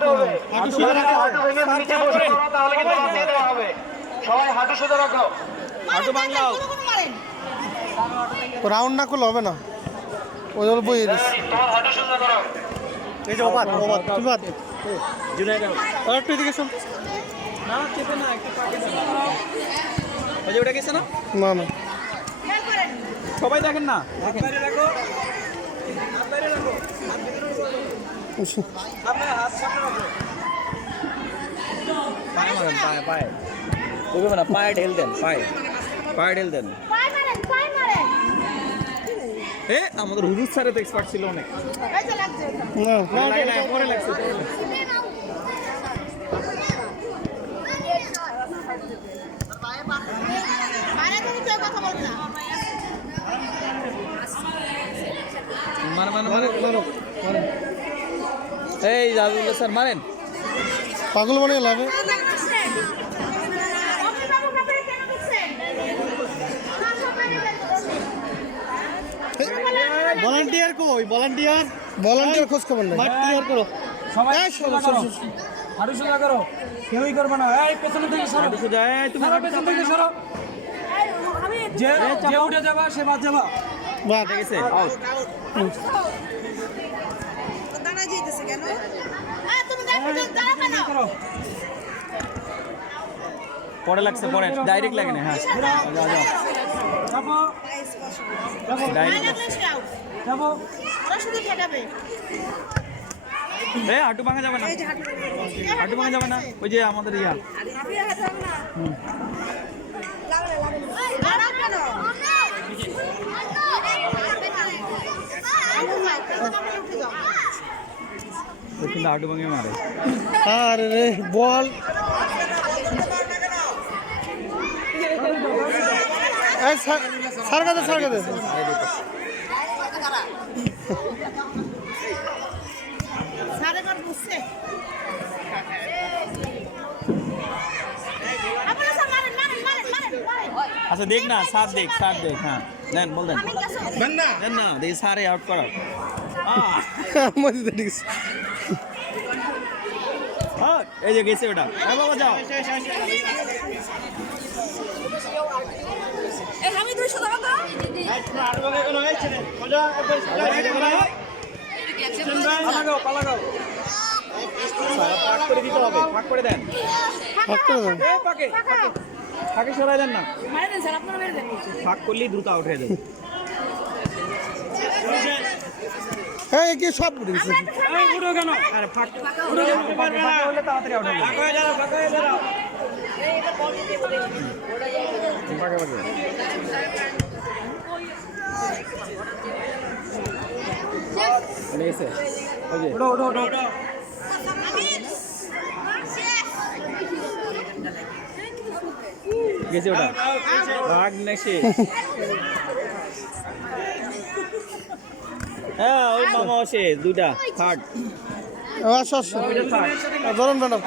করতে হবে। হাঁটু ভেঙে নিচে বসে পড়ো, তাহলে কিন্তু আমার দিয়ে দেওয়া হবে। সবাই হাঁটু সোজা রাখো। হাঁটু বাংলাও রাউন্ড না করলে হবে না, ওই জন্য বইয়ে দিচ্ছি। তোমার হাঁটু সোজা করো। এই যে অবাধ অবাধ তুমি বাদ আর একটু এদিকে শোন। না চেপে না একটু পাকে ওই যে ওটা গেছে না না না সবাই দেখেন না দেখেন পায়ে মারেন পায়ে পায়ে দেখবেন না পায়ে ঢেল দেন পায়ে পায়ে ঢেল দেন এ আমাদের হুজুর স্যারে তো এক্সপার্ট ছিল অনেক না লাগে না পরে লাগছে এই জাদুল্লাহ স্যার মারেন পাগল বানিয়ে লাভে ভলান্টিয়ার কই ভলান্টিয়ার ভলান্টিয়ার খোঁজ খবর নাই ক্লিয়ার করো সবাই হাঁটু সোজা করো কেউই করবে না এই পেছনে থেকে সরো তুমি পেছন থেকে সরো যে উঠে যাবা সে বাদ যাবা বাদ গেছে আউট করো পরে লাগছে পরে ডাইরেক্ট লাগে না হ্যাঁ যাও যাও যাবো ডাইরেক্ট যাবো এ হাঁটু ভাঙা যাবে না হাঁটু ভাঙা যাবে না ওই যে আমাদের ইয়া কিন্তু হাঁটু ভাঙে মারে আরে রে বল এই স্যার কাছে আচ্ছা দেখ না সাত দেখ হ্যাঁ দেন বল দেন দেন না দেখি সারে আউট করা মধ্যে ঠিক এই যে গেছে ওটা বাবা যাও পালাগাও পাক করে দিতে হবে পাক করে দেন ফাঁকে সরাই দেন না ফাঁক করলেই দ্রুত আউট হয়ে যাবে হ্যাঁ কি সব উঠে গেছে উঠো কেন আরে ফাঁক হলে তাড়াতাড়ি আউট হয়ে যাবে গেছে ওই যে উঠো গেছে ওটা রাগ নেছে হ্যাঁ ওই মামা আসে দুইটা থার্ড আসো ধরুন ম্যাডাম